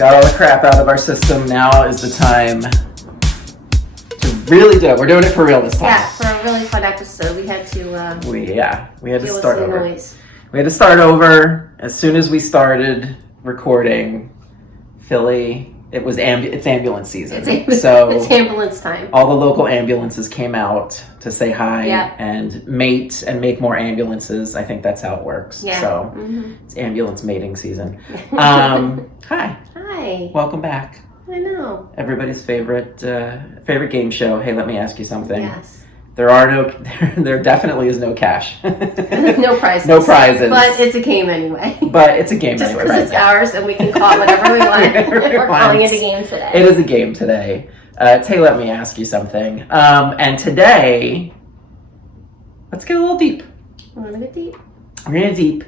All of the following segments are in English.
got all the crap out of our system. Now is the time to really do it. We're doing it for real this time. Yeah, for a really fun episode. We had to we had to start over. Noise. We had to start over. As soon as we started recording, Philly, it's ambulance season. So it's ambulance time. All the local ambulances came out to say hi and mate and make more ambulances. I think that's how it works. Yeah. So it's ambulance mating season. Hi. Hi. Welcome back. I know. Everybody's favorite game show. Hey, let me ask you something. Yes. There definitely is no cash. No prizes. No prizes. But it's a game anyway. Just anyway. Just because right it's ours and we can call it whatever we want. We're calling it a game today. It is a game today. It's Hey, let me ask you something. And today, let's get a little deep. We're going to get deep. We're going to get deep.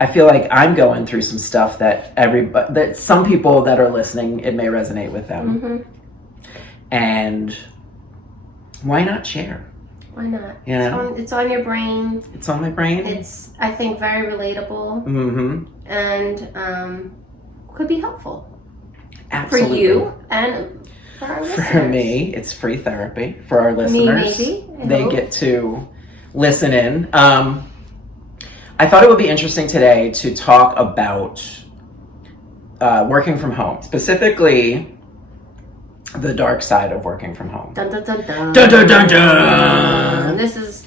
I feel like I'm going through some stuff that some people that are listening, it may resonate with them. Mm-hmm. And why not share? Why not? You know? It's on your brain. It's on my brain. It's, I think, very relatable. Mm-hmm. And could be helpful. Absolutely. For you and for our listeners. For me, it's free therapy. For our listeners, they get to listen in. I thought it would be interesting today to talk about working from home, specifically the dark side of working from home. Dun, dun, dun, dun. Dun, dun, dun, dun. This is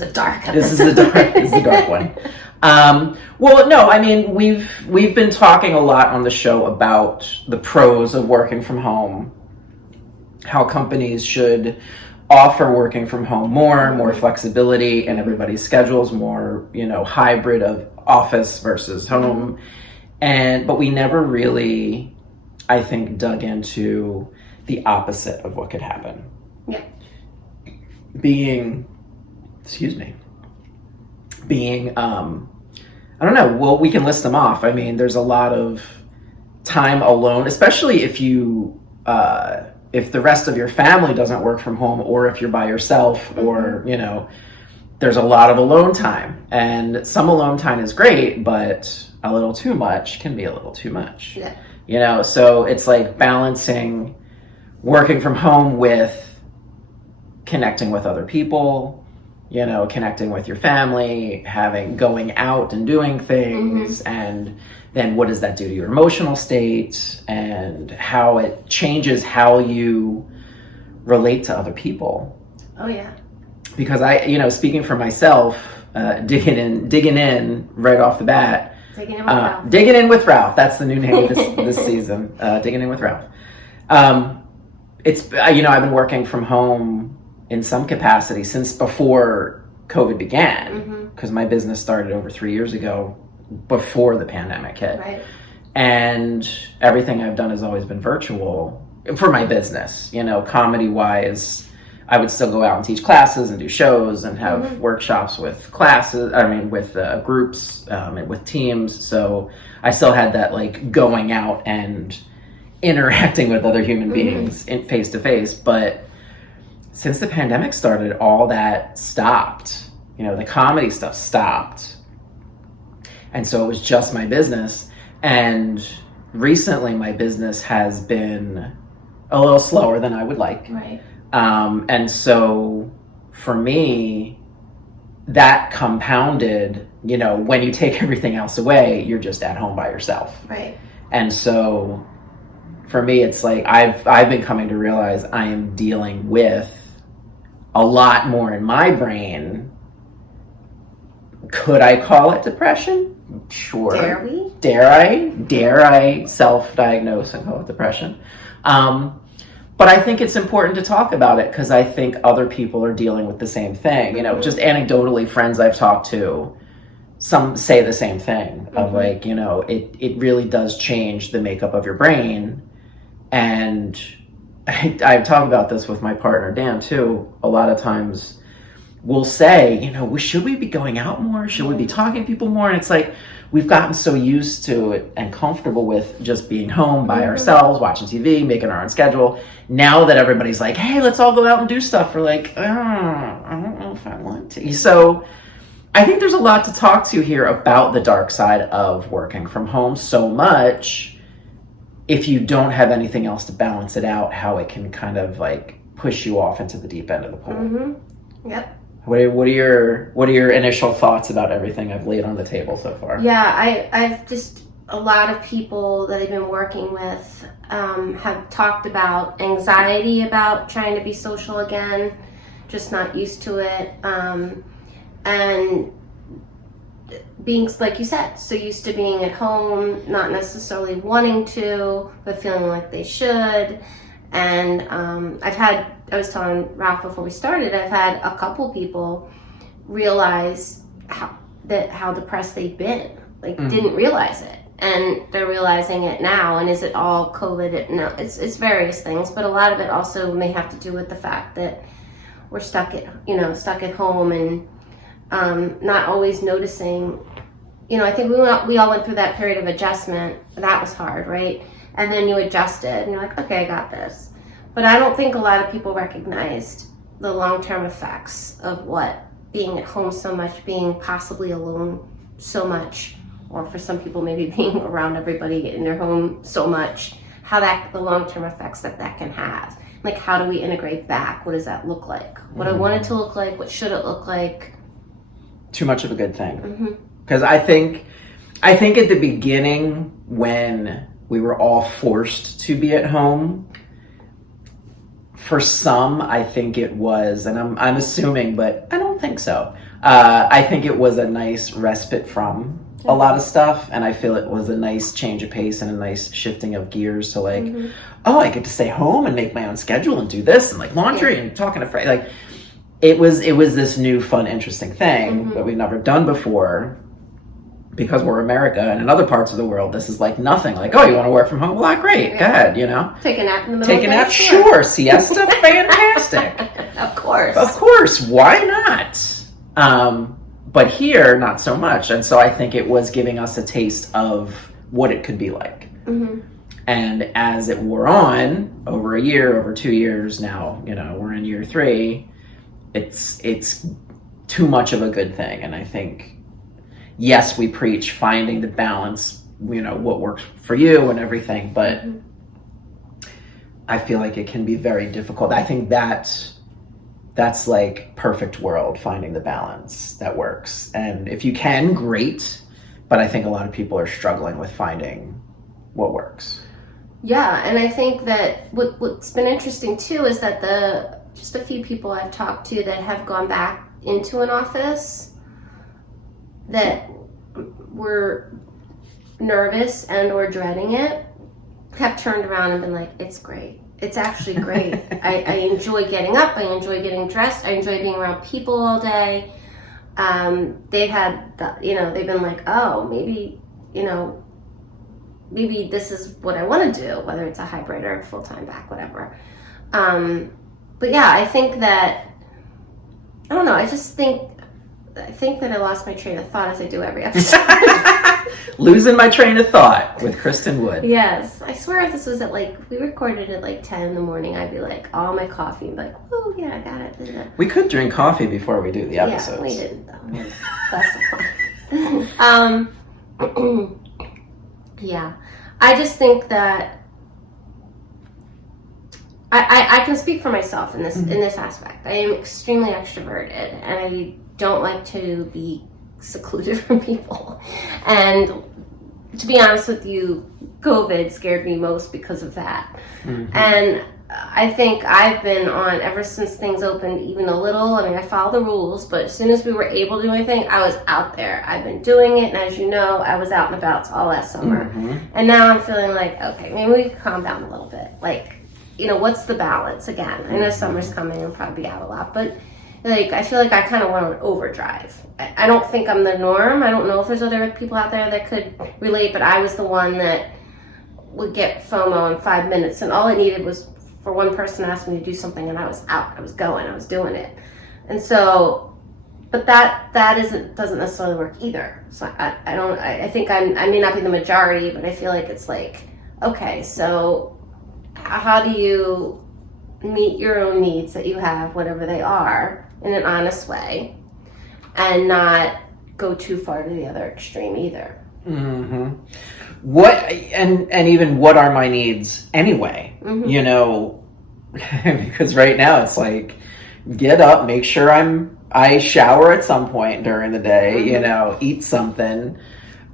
a dark episode. This is the dark one. Well, no, I mean, we've been talking a lot on the show about the pros of working from home, how companies should offer working from home more flexibility in everybody's schedules, more, hybrid of office versus home. But we never really, I think, dug into the opposite of what could happen. Yeah. Being, I don't know, well, we can list them off. I mean, there's a lot of time alone, especially if you, if the rest of your family doesn't work from home, or if you're by yourself, or, there's a lot of alone time. And some alone time is great, but a little too much can be a little too much. Yeah. So it's like balancing working from home with connecting with other people, connecting with your family, going out and doing things, and then what does that do to your emotional state, and how it changes how you relate to other people. Oh yeah. Because I, speaking for myself, digging in right off the bat, Digging in with Ralph. That's the new name this season. Digging in with Ralph. It's I've been working from home in some capacity since before COVID began, because my business started over 3 years ago, before the pandemic hit. Right. And everything I've done has always been virtual for my business. Comedy wise, I would still go out and teach classes and do shows and have workshops with classes, with groups, and with teams. So I still had that going out and interacting with other human beings in face to face. But since the pandemic started, all that stopped. The comedy stuff stopped. And so it was just my business. And recently my business has been a little slower than I would like. Right. And so for me, that compounded, when you take everything else away, you're just at home by yourself. Right. And so for me, it's like I've been coming to realize I am dealing with a lot more in my brain. Could I call it depression? Sure. Dare we? Dare I self-diagnose and call it depression? But I think it's important to talk about it, because I think other people are dealing with the same thing. Just anecdotally, friends I've talked to, some say the same thing of it really does change the makeup of your brain. And I've talked about this with my partner, Dan, too. A lot of times we'll say, should we be going out more? Should we be talking to people more? And it's like, we've gotten so used to it and comfortable with just being home by ourselves, watching TV, making our own schedule. Now that everybody's like, hey, let's all go out and do stuff, we're like, I don't know if I want to. So I think there's a lot to talk to here about the dark side of working from home so much. If you don't have anything else to balance it out, how it can kind of like push you off into the deep end of the pool. Mm-hmm. Yep. What are your initial thoughts about everything I've laid on the table so far? Yeah, I've just, a lot of people that I've been working with have talked about anxiety about trying to be social again, just not used to it, and being, like you said, so used to being at home, not necessarily wanting to, but feeling like they should. And I was telling Ralph before we started, I've had a couple people realize how depressed they've been, like didn't realize it. And they're realizing it now. And is it all COVID? No, it's various things, but a lot of it also may have to do with the fact that we're stuck at home and not always noticing. I think we all went through that period of adjustment. That was hard, right? And then you adjusted and you're like, okay, I got this. But I don't think a lot of people recognized the long-term effects of what being at home so much, being possibly alone so much, or for some people maybe being around everybody in their home so much, the long-term effects that can have. Like, how do we integrate back? What does that look like? What I want it to look like? What should it look like? Too much of a good thing. Because I think at the beginning, when we were all forced to be at home, for some, I think it was, and I'm assuming, but I don't think so. I think it was a nice respite from a lot of stuff, and I feel it was a nice change of pace and a nice shifting of gears to like, oh, I get to stay home and make my own schedule and do this and like laundry and talking to friends. Like, it was this new, fun, interesting thing that we've never done before. Because we're America, and in other parts of the world, this is like nothing. Like, oh, you want to work from home? Well, great, go ahead, Take a nap in the middle Take a nap, sure. Siesta, fantastic. Of course, why not? But here, not so much. And so I think it was giving us a taste of what it could be like. And as it wore on, over a year, over 2 years now, we're in year 3, it's too much of a good thing. And I think, yes, we preach finding the balance, what works for you and everything, but I feel like it can be very difficult. I think that's like perfect world, finding the balance that works. And if you can, great, but I think a lot of people are struggling with finding what works. Yeah, and I think that what's been interesting too is that just a few people I've talked to that have gone back into an office that were nervous and or dreading it have turned around and been like, it's great. It's actually great. I enjoy getting up. I enjoy getting dressed. I enjoy being around people all day. They've had, they've been like, oh, maybe this is what I want to do, whether it's a hybrid or full-time back, whatever. But yeah, I think that, I don't know, I think that I lost my train of thought as I do every episode. Losing my train of thought with Kristin Wood. Yes. I swear if this was we recorded at 10 in the morning, I'd be like, all my coffee and be like, oh yeah, I got it. We could drink coffee before we do the episodes. Yeah, we didn't though. That's the point. Yeah. I just think that I can speak for myself in this aspect. I am extremely extroverted and I don't like to be secluded from people. And to be honest with you, COVID scared me most because of that. And I think I've been on, ever since things opened even a little, I follow the rules, but as soon as we were able to do anything, I was out there. I've been doing it, and as you know, I was out and about all last summer. And now I'm feeling like, okay, maybe we can calm down a little bit. Like, what's the balance again? I know summer's coming and probably be out a lot, but I feel like I kind of went on overdrive. I don't think I'm the norm. I don't know if there's other people out there that could relate, but I was the one that would get FOMO in 5 minutes, and all I needed was for one person to ask me to do something, and I was out. I was going. I was doing it. And so, but that doesn't necessarily work either. So I think I may not be the majority, but I feel like it's like, okay, so how do you meet your own needs that you have, whatever they are, in an honest way, and not go too far to the other extreme either. Mm-hmm. What and even what are my needs anyway? Mm-hmm. You know, because right now it's like get up, make sure I shower at some point during the day. Mm-hmm. You know, eat something.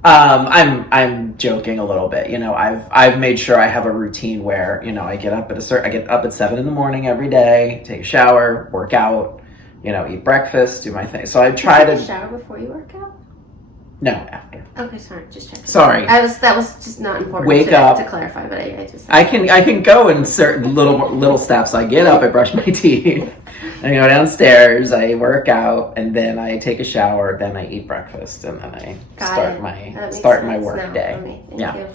I'm joking a little bit. You know, I've made sure I have a routine where, you know, I get up at 7 a.m. every day, take a shower, work out, you know, eat breakfast, do my thing. So I try to shower before you work out. No, after. Okay, sorry, just checking. Sorry. That was just not important. Wake up to clarify, but I can go in certain little steps. I get up, I brush my teeth, I go downstairs, I work out, and then I take a shower, then I eat breakfast, and then I start my work day. Thank you.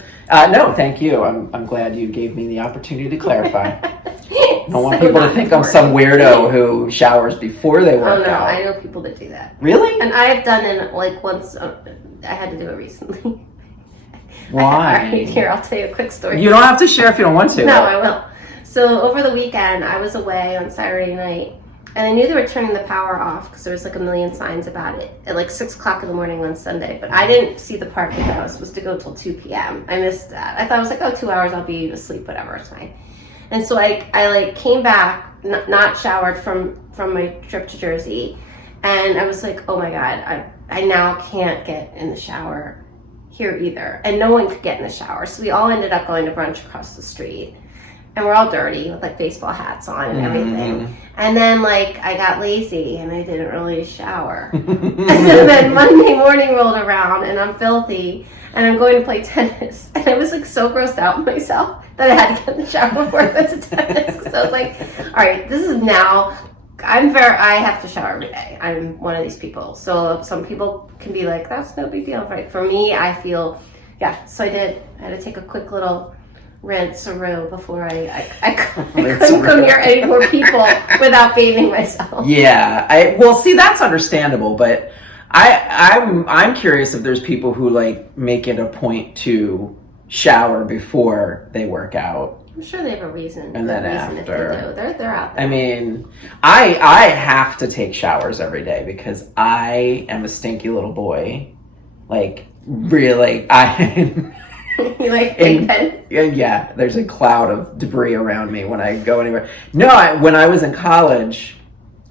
No, thank you. I'm glad you gave me the opportunity to clarify. I don't want people to think I'm some weirdo who showers before they work out. I know people that do that. Really? And I've done it like once. I had to do it recently. Why? Here, I'll tell you a quick story. You don't have to share if you don't want to. No, I will. So over the weekend, I was away on Saturday night, and I knew they were turning the power off because there was like a million signs about it at like 6 o'clock in the morning on Sunday. But I didn't see the part that I was supposed to go till 2 p.m. I missed that. I thought I was like, oh, 2 hours, I'll be asleep, whatever, it's fine. And so I like came back, not showered from my trip to Jersey, and I was like, oh my God, I now can't get in the shower here either. And no one could get in the shower. So we all ended up going to brunch across the street. And we're all dirty with like baseball hats on and everything. And then like I got lazy and I didn't really shower. And so then Monday morning rolled around and I'm filthy and I'm going to play tennis. And I was like so grossed out with myself that I had to get in the shower before I went to tennis. Because I was like, all right, this is now, I have to shower every day. I'm one of these people. So some people can be like, that's no big deal, right? For me, I feel, so I did. I had to take a quick little rinse-a-roo before I couldn't come near any more people without bathing myself. Yeah, see, that's understandable, but I'm curious if there's people who like make it a point to shower before they work out. I'm sure they have a reason. And then after. If they do. They're out there. I mean, I have to take showers every day because I am a stinky little boy. Like, really, You like Big Ben? Yeah, there's a cloud of debris around me when I go anywhere. No, when I was in college,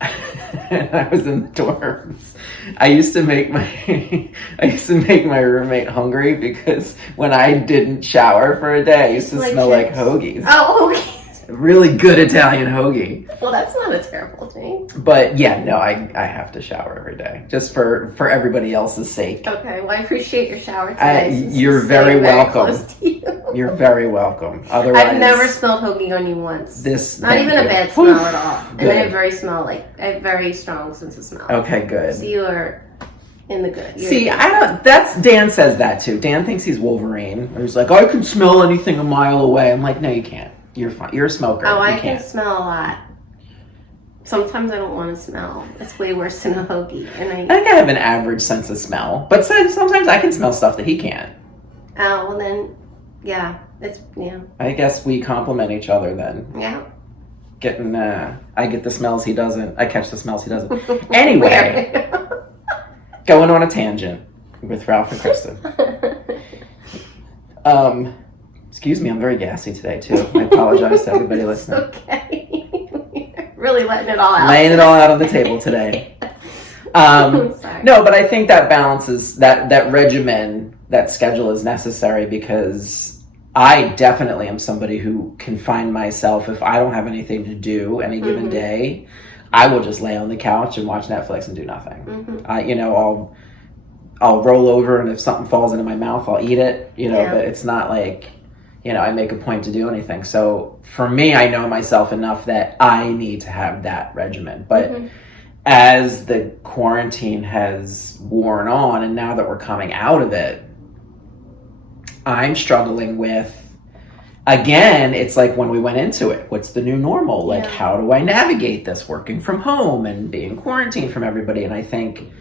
and I was in the dorms, I used to make my roommate hungry because when I didn't shower for a day, I used to smell like hoagies. Oh, hoagies. Really good Italian hoagie. Well, that's not a terrible thing. But yeah, no, I have to shower every day just for everybody else's sake. Okay, well, I appreciate your shower today. You're very welcome. Close to you. You're very welcome. Otherwise, I've never smelled hoagie on you once. Not even a bad smell at all. And I have very strong sense of smell. Okay, good. So you are in the good. Dan says that too. Dan thinks he's Wolverine. He's like, I can smell anything a mile away. I'm like, no, you can't. You're fine. You're a smoker. Oh, I can smell a lot. Sometimes I don't want to smell. It's way worse than a hoagie. And I think I have an average sense of smell, but sometimes I can smell stuff that he can't. Oh, well then, yeah. I guess we complement each other then. Yeah. I get the smells he doesn't. I catch the smells he doesn't. Anyway, going on a tangent with Ralph and Kristin. Excuse me, I'm very gassy today too. I apologize to everybody listening. Okay. Really letting it all out. Laying it all out on the table today. No, but I think that balances that regimen, that schedule is necessary because I definitely am somebody who can find myself, if I don't have anything to do any given day, I will just lay on the couch and watch Netflix and do nothing. I'll roll over, and if something falls into my mouth, I'll eat it, but it's not like, I make a point to do anything. So for me, I know myself enough that I need to have that regimen. But as the quarantine has worn on, and now that we're coming out of it, I'm struggling with, again, it's like when we went into it, what's the new normal? Like, how do I navigate this working from home and being quarantined from everybody? And I think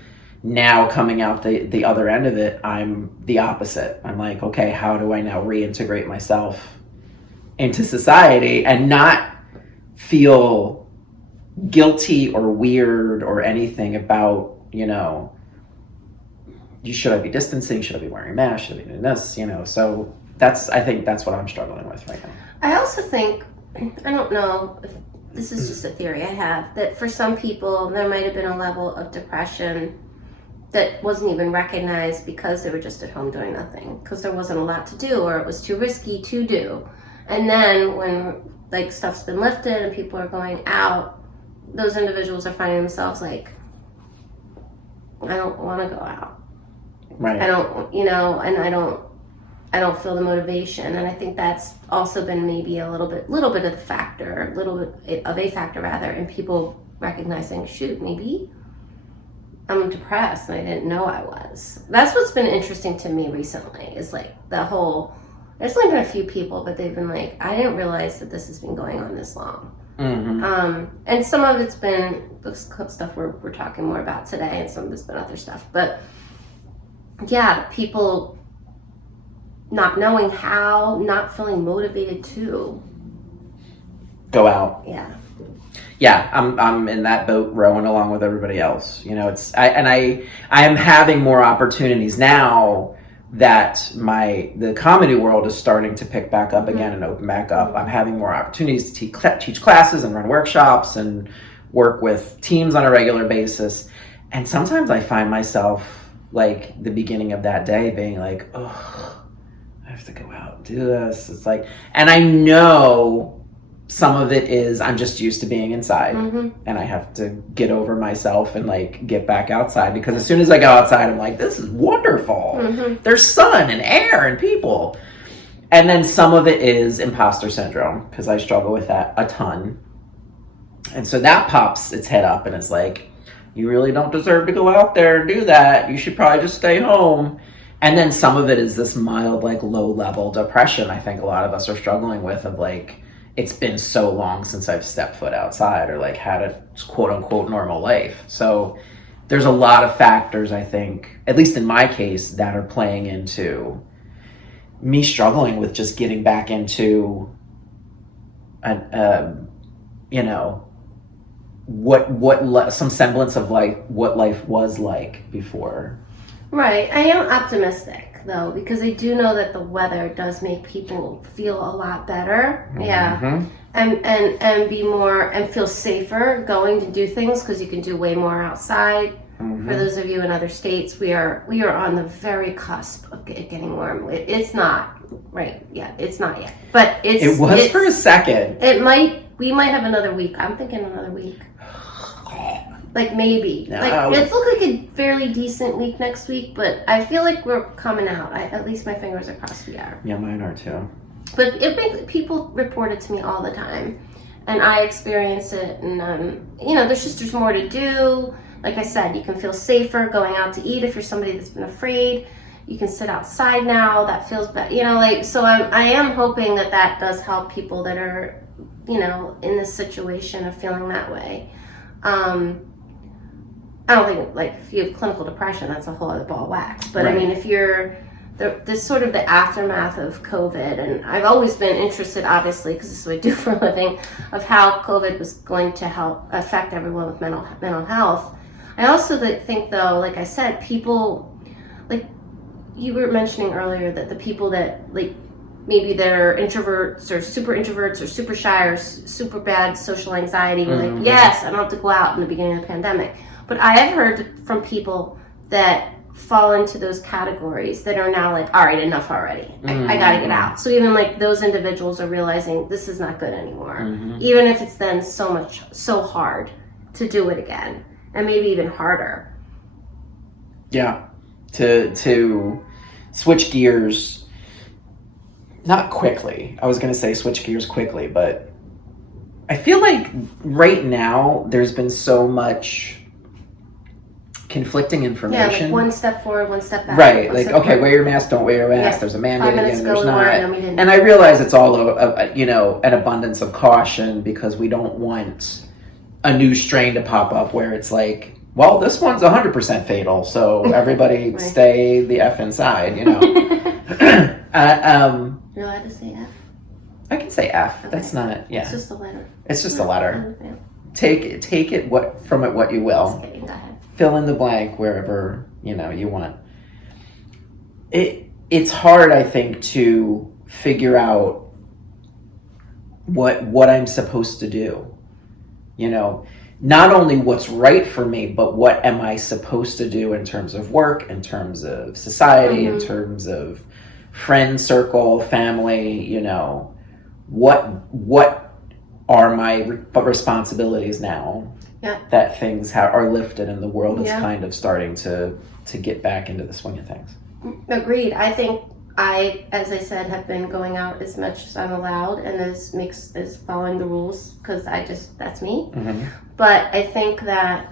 now coming out the other end of it, I'm the opposite. I'm like, okay, how do I now reintegrate myself into society and not feel guilty or weird or anything about, should I be distancing? Should I be wearing a mask? Should I be doing this? So I think that's what I'm struggling with right now. I also think, I don't know if this is just a theory I have, that for some people there might have been a level of depression that wasn't even recognized because they were just at home doing nothing, because there wasn't a lot to do, or it was too risky to do. And then when like stuff's been lifted and people are going out, those individuals are finding themselves like, I don't want to go out. Right. I don't, and I don't feel the motivation. And I think that's also been maybe a little bit of a factor in people recognizing, shoot, maybe I'm depressed and I didn't know I was. That's what's been interesting to me recently, is like there's only been a few people, but they've been like, I didn't realize that this has been going on this long. Mm-hmm. And some of it's been the stuff we're talking more about today, and some of it's been other stuff. But yeah, people not knowing how, not feeling motivated to go out. Yeah, I'm in that boat rowing along with everybody else. I am having more opportunities now that the comedy world is starting to pick back up again and open back up. I'm having more opportunities to teach classes and run workshops and work with teams on a regular basis. And sometimes I find myself like the beginning of that day being like, oh, I have to go out and do this. It's like, and I know some of it is I'm just used to being inside, and I have to get over myself and like get back outside, because as soon as I go outside, I'm like, this is wonderful. There's sun and air and people. And then some of it is imposter syndrome, because I struggle with that a ton. And so that pops its head up and it's like, you really don't deserve to go out there and do that. You should probably just stay home. And then some of it is this mild, like low level depression I think a lot of us are struggling with, of like, it's been so long since I've stepped foot outside or like had a quote unquote normal life. So there's a lot of factors, I think, at least in my case, that are playing into me struggling with just getting back into some semblance of like what life was like before. Right. I am optimistic though, because I do know that the weather does make people feel a lot better. Yeah. And be more and feel safer going to do things, because you can do way more outside. For those of you in other states, we are on the very cusp of getting warm. It's not right yet. It's not yet, but it was for a second. We might have another week. I'm thinking another week. Like maybe. No. Like it looked like a fairly decent week next week, but I feel like we're coming out. At least my fingers are crossed we are. Yeah, mine are too. But people report it to me all the time, and I experience it. And there's more to do. Like I said, you can feel safer going out to eat if you're somebody that's been afraid. You can sit outside now. That feels better. So I am hoping that does help people that are, in this situation of feeling that way. I don't think, like, if you have clinical depression, that's a whole other ball of wax. But right. I mean, if you're, there's sort of the aftermath of COVID, and I've always been interested, obviously, because this is what I do for a living, of how COVID was going to help affect everyone with mental health. I also think, though, like I said, people, like you were mentioning earlier, that the people that, like, maybe they're introverts or super shy or super bad social anxiety, were like, yes, I don't have to go out in the beginning of the pandemic. But I have heard from people that fall into those categories that are now like, all right, enough already. I gotta get out. So even like those individuals are realizing this is not good anymore. Even if it's then so hard to do it again, and maybe even harder. Yeah, to switch gears, not quickly. I was gonna say switch gears quickly, but I feel like right now there's been so much conflicting information. Yeah, like one step forward, one step back. Right, like, okay, wear your mask, don't wear your mask. Yeah. There's a mandate again, there's not. And I realize it's all an abundance of caution, because we don't want a new strain to pop up where it's like, well, this one's 100% fatal, so everybody right. Stay the F inside, You're allowed to say F? I can say F. Okay. That's not, yeah. It's just a letter. It's just a letter. Take it what you will. Just kidding, go ahead. Fill in the blank wherever, you want. it's hard, I think, to figure out what I'm supposed to do. You know, not only what's right for me, but what am I supposed to do in terms of work, in terms of society, in terms of friend circle, family, you know, what are my responsibilities now that things are lifted and the world is kind of starting to get back into the swing of things. Agreed. I think as I said, have been going out as much as I'm allowed, and is following the rules because that's me. But I think that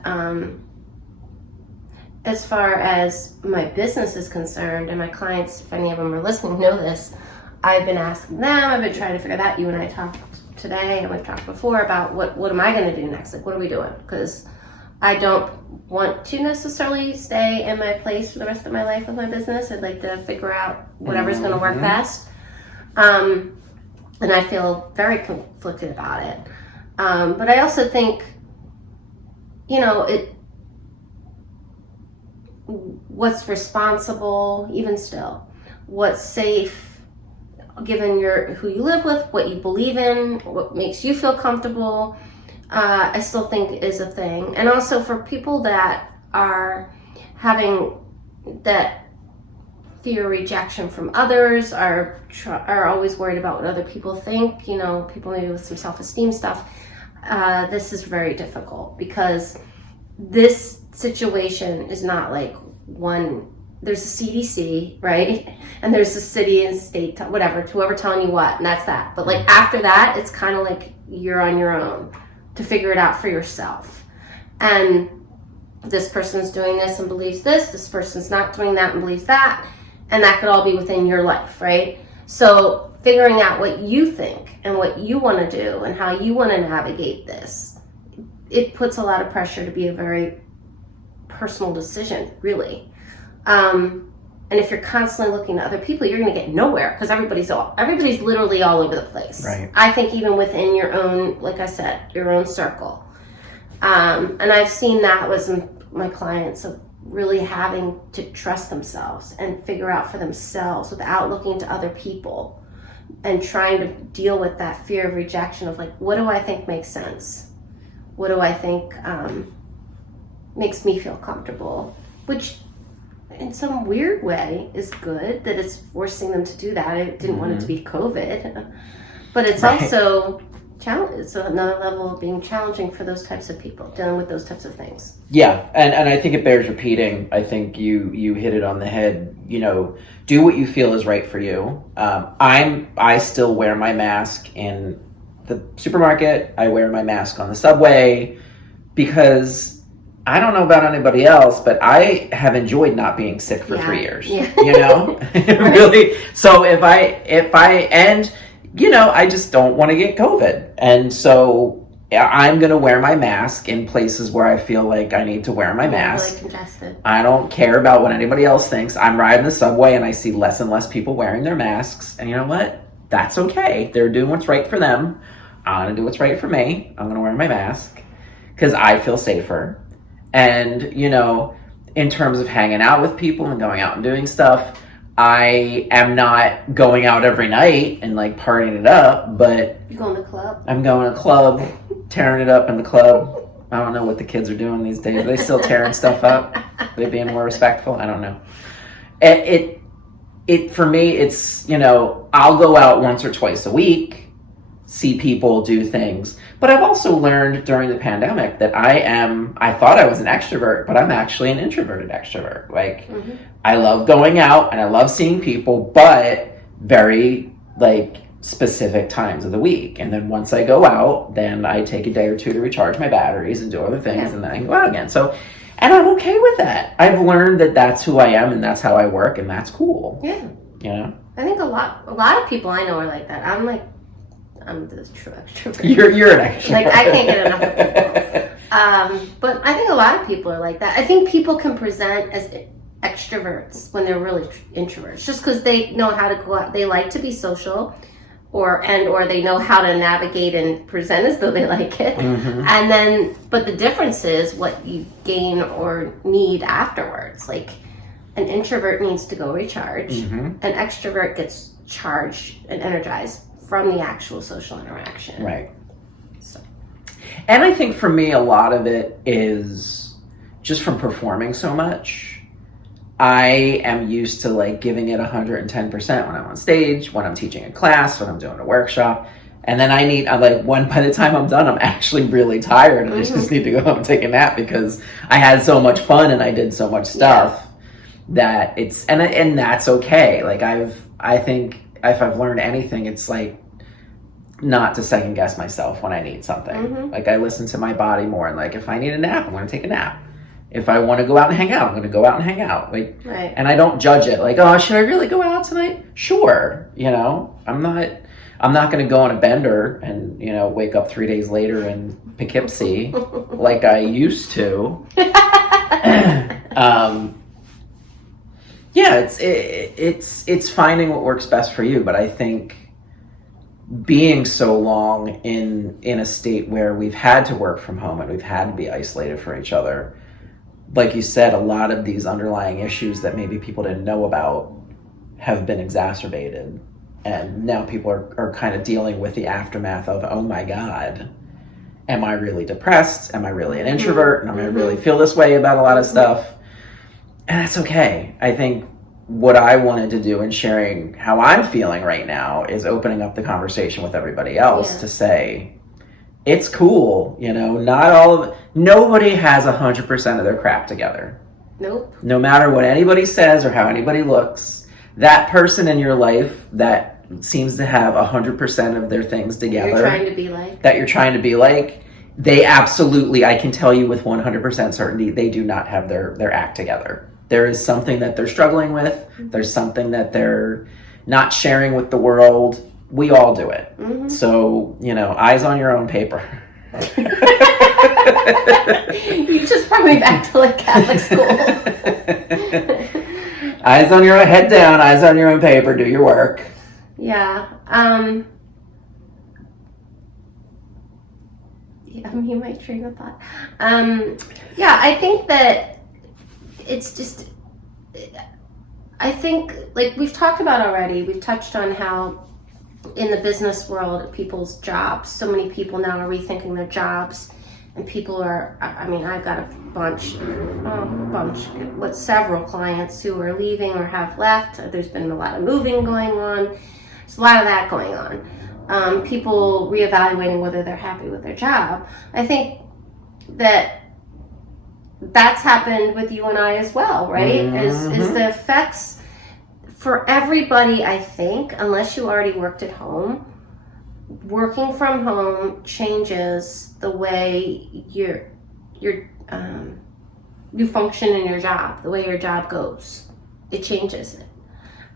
as far as my business is concerned, and my clients, if any of them are listening, know this, I've been asking them, I've been trying to figure that. You and I talked today, and we've talked before about what am I going to do next? Like, what are we doing? Because I don't want to necessarily stay in my place for the rest of my life with my business. I'd like to figure out whatever's going to work best. And I feel very conflicted about it. But I also think, you know, what's responsible, even still, what's safe, given who you live with, what you believe in, what makes you feel comfortable, I still think is a thing. And also for people that are having that fear of rejection from others, are always worried about what other people think, you know, people maybe with some self-esteem stuff, this is very difficult because this situation is not like there's a CDC, right? And there's a city and state, whatever, whoever telling you what, and that's that. But like after that, it's kind of like you're on your own to figure it out for yourself. And this person's doing this and believes this person's not doing that and believes that, and that could all be within your life, right? So figuring out what you think and what you want to do and how you want to navigate this, it puts a lot of pressure to be a very personal decision, really. And if you're constantly looking to other people, you're going to get nowhere because everybody's literally all over the place. Right. I think even within your own, like I said, your own circle. And I've seen that with my clients of really having to trust themselves and figure out for themselves without looking to other people and trying to deal with that fear of rejection of like, what do I think makes sense? What do I think makes me feel comfortable? Which in some weird way is good that it's forcing them to do that. I didn't want it to be COVID, but it's also it's another level of being challenging for those types of people dealing with those types of things. Yeah, and I think it bears repeating. I think you hit it on the head. You know, do what you feel is right for you. I still wear my mask in the supermarket. I wear my mask on the subway because I don't know about anybody else, but I have enjoyed not being sick for 3 years. Yeah. You know, really. So if I you know, I just don't want to get COVID, and so I'm going to wear my mask in places where I feel like I need to wear my mask. Really congested. I don't care about what anybody else thinks. I'm riding the subway and I see less and less people wearing their masks, and you know what? That's okay. They're doing what's right for them. I'm going to do what's right for me. I'm going to wear my mask because I feel safer. And, you know, in terms of hanging out with people and going out and doing stuff, I am not going out every night and like partying it up, but you going to the club? I'm going to a club, tearing it up in the club. I don't know what the kids are doing these days. Are they still tearing stuff up? Are they being more respectful? I don't know. It for me, it's, you know, I'll go out once or twice a week, see people, do things. But I've also learned during the pandemic that I thought I was an extrovert, but I'm actually an introverted extrovert. Like, I love going out and I love seeing people, but very like specific times of the week. And then once I go out, then I take a day or two to recharge my batteries and do other things, and then I can go out again. So, and I'm okay with that. I've learned that that's who I am and that's how I work, and that's cool. Yeah. You know? I think a lot of people I know are like that. I'm the true extrovert. You're an extrovert. Like, I can't get enough of people. But I think a lot of people are like that. I think people can present as extroverts when they're really introverts, just because they know how to go out. They like to be social, or they know how to navigate and present as though they like it. And then, but the difference is what you gain or need afterwards. Like, An introvert needs to go recharge. Mm-hmm. An extrovert gets charged and energized from the actual social interaction. Right. So. And I think for me, a lot of it is just from performing so much. I am used to like giving it 110% when I'm on stage, when I'm teaching a class, when I'm doing a workshop. And then by the time I'm done, I'm actually really tired and I just need to go home and take a nap because I had so much fun and I did so much stuff that it's, and that's okay. Like I think if I've learned anything, it's like not to second guess myself when I need something. Like I listen to my body more and like if I need a nap, I'm going to take a nap. If I want to go out and hang out, I'm going to go out and hang out. Like, right. And I don't judge it. Like, oh, should I really go out tonight? Sure. You know, I'm not going to go on a bender and, you know, wake up 3 days later in Poughkeepsie like I used to. Yeah, it's finding what works best for you. But I think being so long in a state where we've had to work from home and we've had to be isolated from each other, like you said, a lot of these underlying issues that maybe people didn't know about have been exacerbated. And now people are kind of dealing with the aftermath of, oh my God, am I really depressed? Am I really an introvert? And am I really feel this way about a lot of stuff? And that's okay. I think what I wanted to do in sharing how I'm feeling right now is opening up the conversation with everybody else to say, it's cool. You know, nobody has 100% of their crap together. Nope. No matter what anybody says or how anybody looks, that person in your life that seems to have 100% of their things together. You're trying to be like. That you're trying to be like. They absolutely, I can tell you with 100% certainty, they do not have their act together. There is something that they're struggling with. There's something that they're not sharing with the world. We all do it. So, you know, eyes on your own paper. You just brought me back to like Catholic school. Eyes on your own, head down, eyes on your own paper, do your work. Yeah. You might train of thought. Yeah, I think that it's just, I think, like we've talked about already, we've touched on how in the business world, people's jobs, so many people now are rethinking their jobs, and people are, I mean, I've got a bunch, with several clients who are leaving or have left. There's been a lot of moving going on. There's a lot of that going on. People reevaluating whether they're happy with their job. I think that's happened with you and I as well, right? Is the effects for everybody, I think, unless you already worked at home, working from home changes the way you function in your job, the way your job goes. It changes it.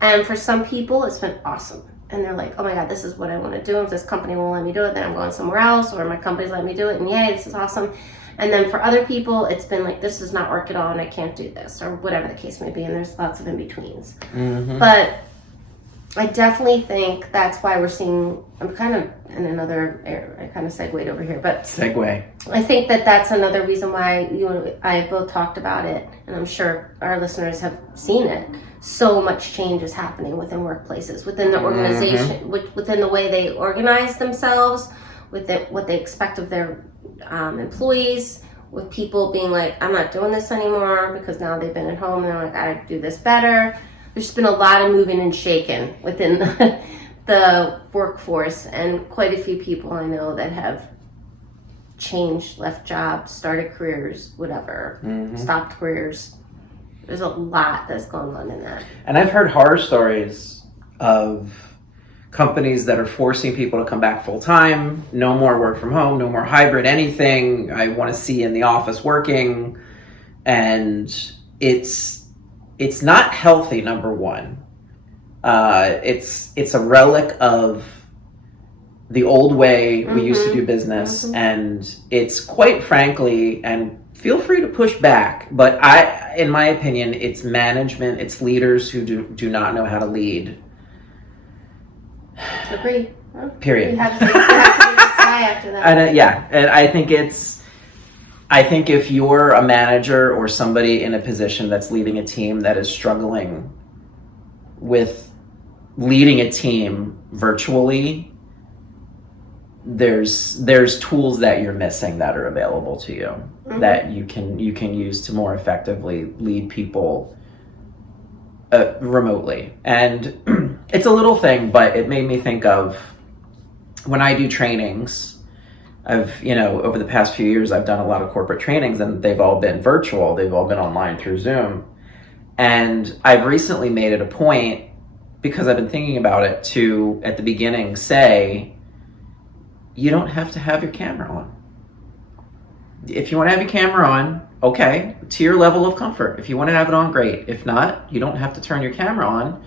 And for some people, it's been awesome. And they're like, oh my God, this is what I want to do. If this company won't let me do it, then I'm going somewhere else, or my company's letting me do it, and yay, this is awesome. And then for other people, it's been like, this does not work at all, and I can't do this, or whatever the case may be, and there's lots of in-betweens. But I definitely think that's why we're seeing, I'm kind of in another area, I kind of segued over here, but Segue. I think that's another reason why you and I both talked about it, and I'm sure our listeners have seen it. So much change is happening within workplaces, within the organization, within the way they organize themselves, with what they expect of their employees, with people being like, I'm not doing this anymore because now they've been at home and they're like, I do this better. There's been a lot of moving and shaking within the workforce, and quite a few people I know that have changed, left jobs, started careers, whatever, stopped careers. There's a lot that's going on in that. And I've heard horror stories of companies that are forcing people to come back full time, no more work from home, no more hybrid anything. I want to see in the office working. And it's not healthy, number one. It's a relic of the old way we used to do business. And it's quite frankly, and feel free to push back, but in my opinion, it's management, it's leaders who do not know how to lead. Agreed. Period. You have to be after that. And I think I think if you're a manager or somebody in a position that's leading a team that is struggling with leading a team virtually, there's tools that you're missing that are available to you, that you can use to more effectively lead people remotely. And it's a little thing, but it made me think of when I do trainings. Over the past few years, I've done a lot of corporate trainings, and they've all been virtual. They've all been online through Zoom. And I've recently made it a point, because I've been thinking about it, to, at the beginning, say, you don't have to have your camera on. If you want to have your camera on, okay, to your level of comfort. If you want to have it on, great. If not, you don't have to turn your camera on.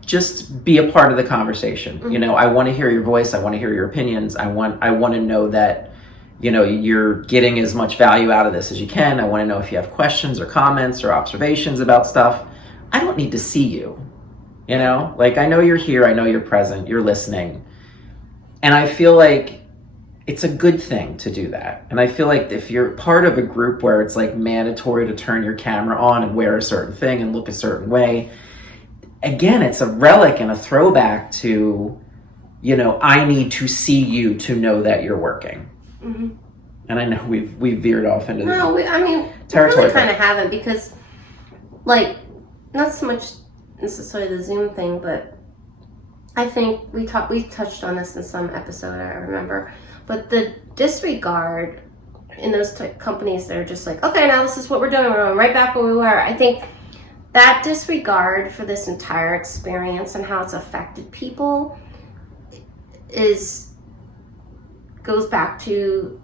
Just be a part of the conversation. I want to hear your voice. I want to hear your opinions. I want to know that, you're getting as much value out of this as you can. I want to know if you have questions or comments or observations about stuff. I don't need to see you. I know you're here. I know you're present. You're listening. And I feel like it's a good thing to do that. And I feel like if you're part of a group where it's like mandatory to turn your camera on and wear a certain thing and look a certain way, again, it's a relic and a throwback to, I need to see you to know that you're working. And I know we've veered off into territory. We really kind of haven't, because, not so much necessarily the Zoom thing, but I think we touched on this in some episode, I remember. But the disregard in those companies that are just like, okay, now this is what we're doing. We're going right back where we were. I think that disregard for this entire experience and how it's affected people goes back to,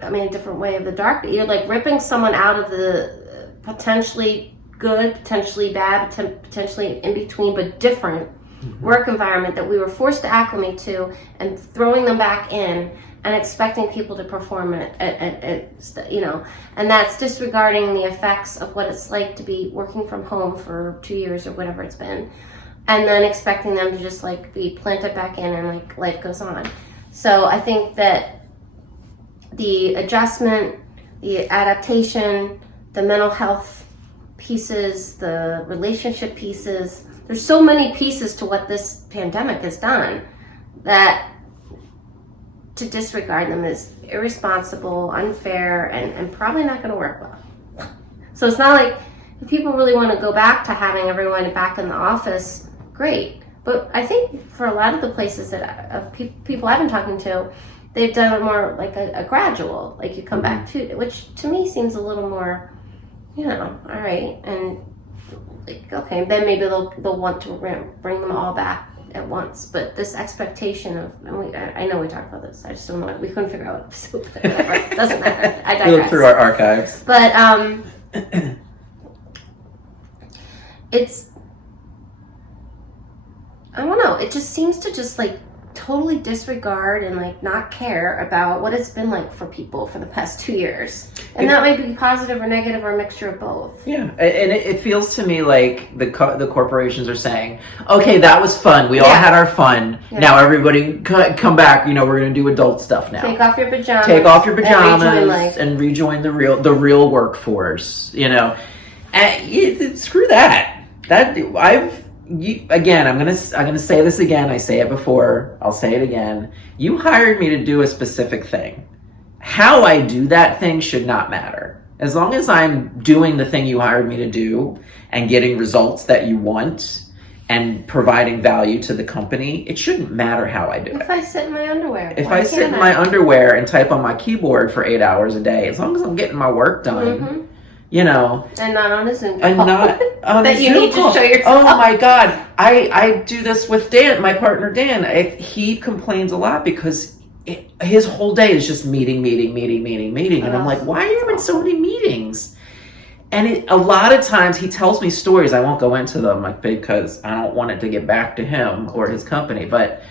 a different way of the dark. You're like ripping someone out of the potentially good, potentially bad, potentially in between, but different work environment that we were forced to acclimate to, and throwing them back in and expecting people to perform it, and that's disregarding the effects of what it's like to be working from home for 2 years or whatever it's been, and then expecting them to just be planted back in and life goes on. So I think that the adjustment, the adaptation, the mental health pieces, the relationship pieces, there's so many pieces to what this pandemic has done that to disregard them is irresponsible, unfair, and probably not going to work well. So it's not like, if people really want to go back to having everyone back in the office, great. But I think for a lot of the places that people I've been talking to, they've done it more like a gradual, you come back to, which to me seems a little more, all right, and okay, then maybe they'll want to bring them all back at once. But this expectation of, I know we talked about this, I just don't know, we couldn't figure out what episode, whatever, it doesn't matter, I digress. We look through our archives. But it's, I don't know, it just seems to just totally disregard and not care about what it's been like for people for the past 2 years. And that might be positive or negative or a mixture of both. Yeah, and it feels to me like the corporations are saying, okay, that was fun. We all had our fun. Yeah. Now everybody come back. We're going to do adult stuff now. Take off your pajamas. And rejoin the real workforce. And screw that. Again, I'm gonna say this again. I say it before. I'll say it again. You hired me to do a specific thing. How I do that thing should not matter. As long as I'm doing the thing you hired me to do and getting results that you want and providing value to the company, it shouldn't matter how I do it. If I sit in my underwear. If I sit in my underwear and type on my keyboard for 8 hours a day, as long as I'm getting my work done. And not on a Zoom call. And not on a Zoom you need call. to show yourself. Oh my God. I do this with Dan, my partner Dan. He complains a lot because his whole day is just meeting. And I'm like, why are you in so many meetings? And a lot of times he tells me stories. I won't go into them because I don't want it to get back to him or his company. But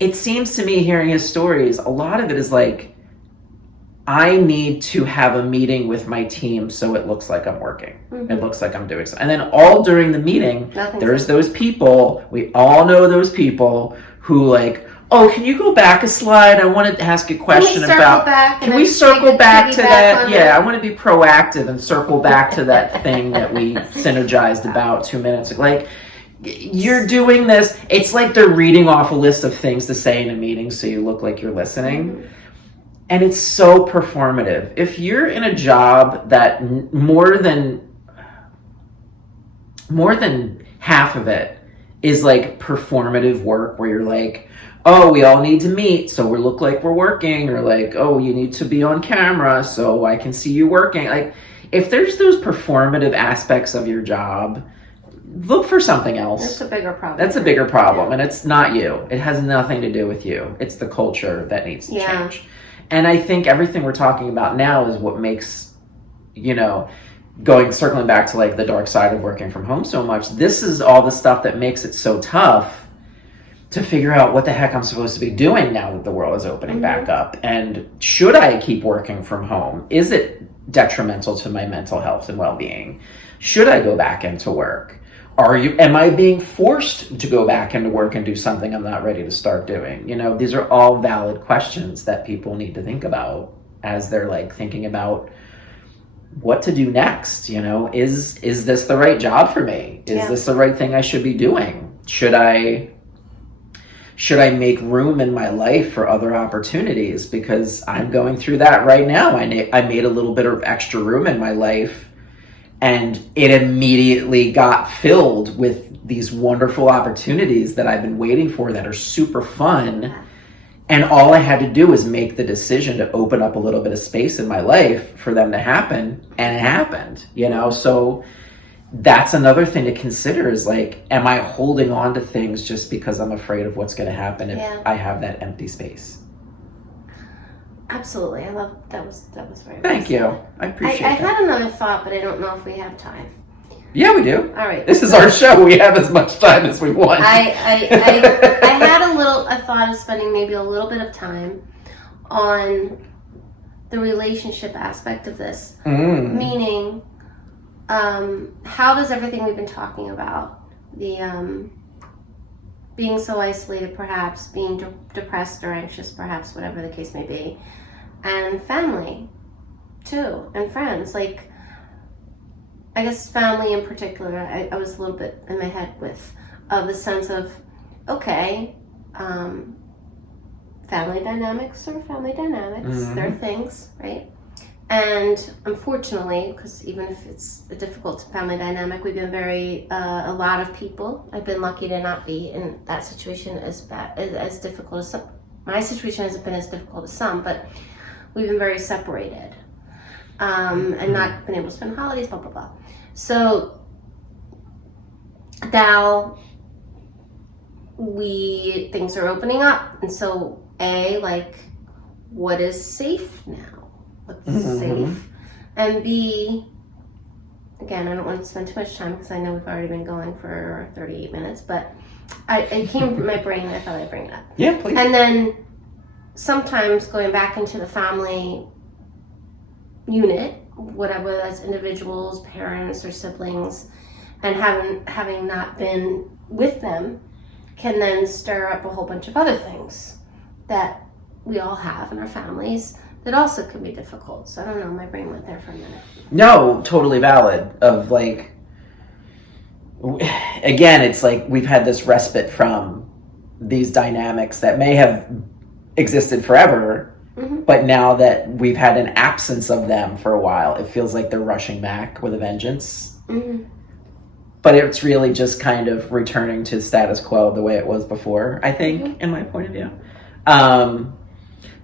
it seems to me, hearing his stories, a lot of it is I need to have a meeting with my team so it looks like I'm working. It looks like I'm doing something. And then all during the meeting, there's those people, we all know those people who Oh, can you go back a slide? I wanted to ask a question about. Can we circle back to that? Yeah, I want to be proactive and circle back to that thing that we synergized about 2 minutes ago. Like, you're doing this. It's like they're reading off a list of things to say in a meeting so you look like you're listening. And it's so performative. If you're in a job that more than half of it is like performative work where you're like, oh, we all need to meet, so we look like we're working, or like, oh, you need to be on camera so I can see you working. Like, if there's those performative aspects of your job, look for something else. That's a bigger problem. That's a bigger problem, and it's not you. It has nothing to do with you. It's the culture that needs to change. And I think everything we're talking about now is what makes, circling back to like the dark side of working from home so much, this is all the stuff that makes it so tough to figure out what the heck I'm supposed to be doing now that the world is opening back up. And should I keep working from home? Is it detrimental to my mental health and well-being? Should I go back into work? Am I being forced to go back into work and do something I'm not ready to start doing? These are all valid questions that people need to think about as they're like thinking about what to do next. Is this the right job for me? Is this the right thing I should be doing? Should I make room in my life for other opportunities? Because I'm going through that right now. I made a little bit of extra room in my life, and it immediately got filled with these wonderful opportunities that I've been waiting for that are super fun. And all I had to do was make the decision to open up a little bit of space in my life for them to happen, and it happened, So that's another thing to consider is like, am I holding on to things just because I'm afraid of what's going to happen if I have that empty space? Absolutely. I love that was very Thank you. I appreciate it. I had another thought, but I don't know if we have time. Yeah, we do. All right. This is our show. We have as much time as we want. I had a thought of spending maybe a little bit of time on the relationship aspect of this, meaning how does everything we've been talking about, the being so isolated perhaps, being depressed or anxious perhaps, whatever the case may be, and family too, and friends, like I guess family in particular, I was a little bit in my head with the sense of, okay, family dynamics are family dynamics, they're things, right? And unfortunately, because even if it's a difficult family dynamic, we've been a lot of people, I've been lucky to not be in that situation as difficult as some. My situation hasn't been as difficult as some, but we've been very separated and not been able to spend holidays, blah, blah, blah. So now things are opening up. And so what is safe now? What's safe? And B, again, I don't want to spend too much time because I know we've already been going for 38 minutes, but it came from my brain and I thought I'd bring it up. Yeah, please. And then sometimes going back into the family unit, whatever that's individuals, parents, or siblings, and having not been with them can then stir up a whole bunch of other things that we all have in our families that also can be difficult. So I don't know, my brain went there for a minute. No, totally valid. Of like, again, it's like we've had this respite from these dynamics that may have existed forever, but now that we've had an absence of them for a while, it feels like they're rushing back with a vengeance. But it's really just kind of returning to status quo the way it was before, I think, in my point of view.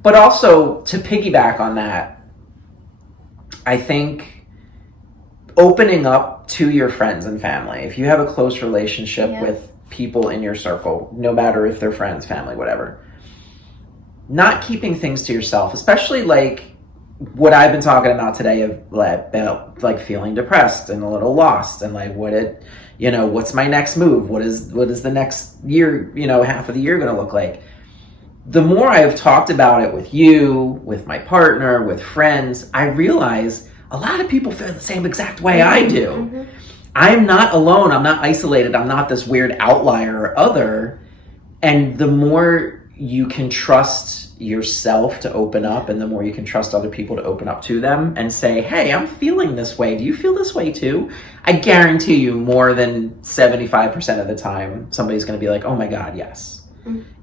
But also, to piggyback on that, I think opening up to your friends and family, if you have a close relationship with people in your circle, no matter if they're friends, family, whatever, not keeping things to yourself, especially like what I've been talking about today about like feeling depressed and a little lost and like what's my next move? What is the next year, half of the year going to look like? The more I have talked about it with you, with my partner, with friends, I realize a lot of people feel the same exact way I do. I'm not alone. I'm not isolated. I'm not this weird outlier or other. And the more you can trust yourself to open up, and the more you can trust other people to open up to them and say, hey, I'm feeling this way. Do you feel this way too? I guarantee you more than 75% of the time, somebody's going to be like, oh my God, yes,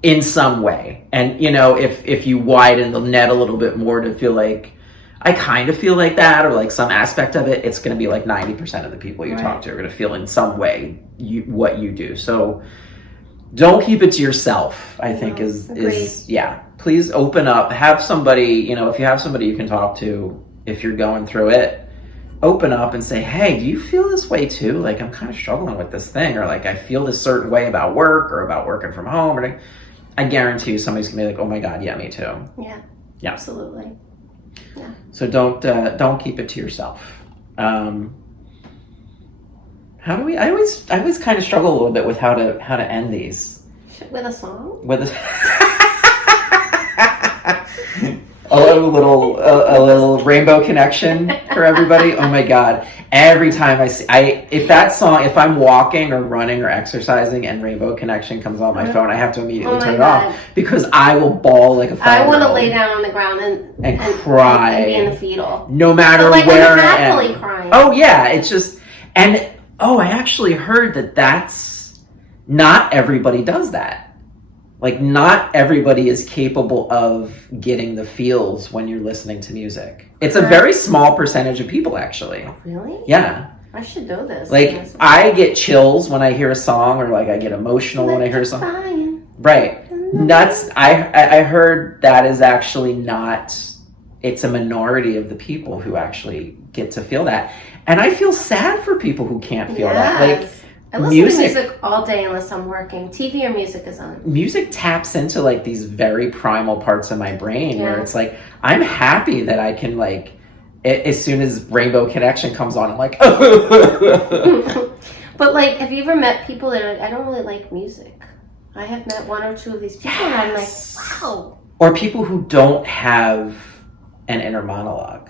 in some way. And, you know, if you widen the net a little bit more to feel like, I kind of feel like that, or like some aspect of it, it's going to be like 90% of the people you talk to are going to feel in some way what you do. So don't keep it to yourself, I think is yeah. Please open up. Have somebody, you know, if you have somebody you can talk to, if you're going through it, open up and say, hey, do you feel this way too? Like, I'm kind of struggling with this thing, or like I feel this certain way about work or about working from home. Or I guarantee you somebody's going to be like, oh my God, yeah, me too. Yeah. Yeah. Absolutely. Yeah. So don't keep it to yourself. How do we? I always kind of struggle a little bit with how to end these. With a song. With a little rainbow connection for everybody. Oh my God! Every time if that song, if I'm walking or running or exercising and rainbow connection comes on my phone, I have to immediately turn it off because I will bawl like a 5-year-old. I want to lay down on the ground and cry and be in the fetal, no matter like where I'm I happily am. crying. Oh yeah, it's just I actually heard that's not everybody does that. Like, not everybody is capable of getting the feels when you're listening to music. It's a very small percentage of people, actually. Really? Yeah. I should know this. Like, I get chills when I hear a song, or like I get emotional when I hear a song. Crying. Right. Nuts. I heard that is actually not, it's a minority of the people who actually get to feel that. And I feel sad for people who can't feel that. Like, I listen to music all day unless I'm working. TV or music is on. Music taps into like these very primal parts of my brain where it's like, I'm happy that I can like, as soon as Rainbow Connection comes on, I'm like, But like, have you ever met people that I don't really like music? I have met one or two of these people and I'm like, wow. Or people who don't have an inner monologue.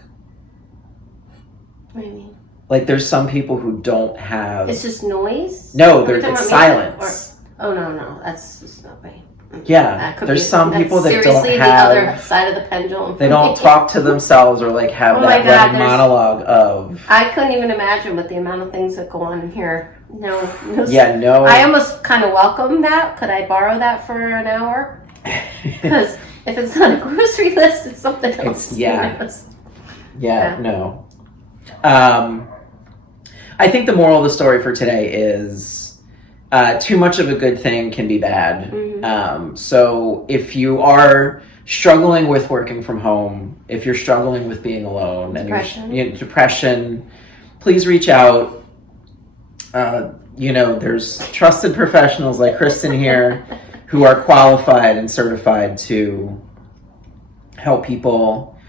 What do you mean? Like, there's some people who don't have... It's just noise? No, it's silence. No. That's just not right. Yeah, there's some people that don't have... Seriously, the other side of the pendulum. They don't talk to themselves or, like, have that running monologue of... I couldn't even imagine with the amount of things that go on in here. No. Yeah, no. I almost kind of welcome that. Could I borrow that for an hour? Because if it's not a grocery list, it's something else. Yeah, no. I think the moral of the story for today is too much of a good thing can be bad. Mm-hmm. So if you are struggling with working from home, if you're struggling with being alone, and depression, please reach out. There's trusted professionals like Kristin here who are qualified and certified to help people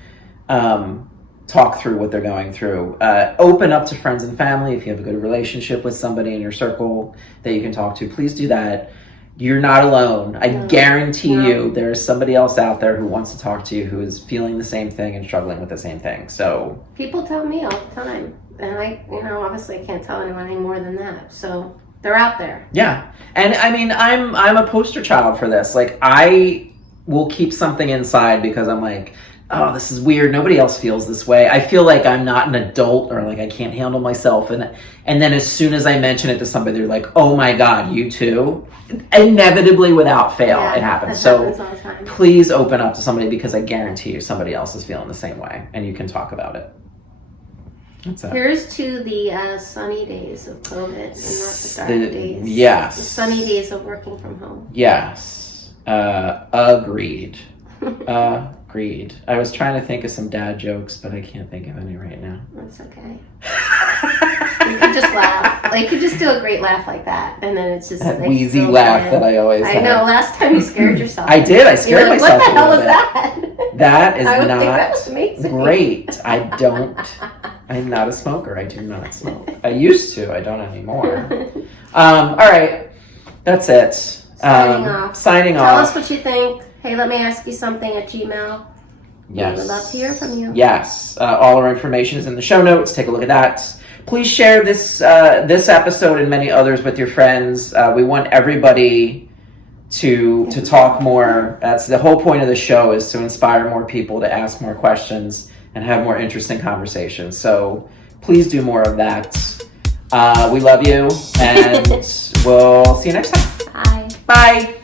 talk through what they're going through. Open up to friends and family. If you have a good relationship with somebody in your circle that you can talk to, please do that. You're not alone. I guarantee you there is somebody else out there who wants to talk to you, who is feeling the same thing and struggling with the same thing. So people tell me all the time, and I obviously I can't tell anyone any more than that. So they're out there. Yeah. And I mean, I'm a poster child for this. Like, I will keep something inside because I'm like, oh, this is weird. Nobody else feels this way. I feel like I'm not an adult, or like I can't handle myself. And then as soon as I mention it to somebody, they're like, oh my God, you too? Inevitably, without fail, it happens. So please open up to somebody, because I guarantee you somebody else is feeling the same way, and you can talk about it. Here's to the sunny days of COVID and not the dark days. Yes. The sunny days of working from home. Yes. Agreed. Agreed. I was trying to think of some dad jokes, but I can't think of any right now. That's okay. You could just laugh. Like, you could just do a great laugh like that, and then it's just that wheezy laugh that I always have. I know. Last time you scared yourself. I did. I scared myself. What the hell was that? That is not that was amazing. Great. I'm not a smoker. I do not smoke. I used to. I don't anymore. All right. That's it. Signing off. Tell us what you think. Hey, let me ask you something at Gmail. Yes. We would love to hear from you. Yes. All our information is in the show notes. Take a look at that. Please share this episode and many others with your friends. We want everybody to talk more. That's the whole point of the show, is to inspire more people to ask more questions and have more interesting conversations. So please do more of that. We love you, and we'll see you next time. Bye. Bye.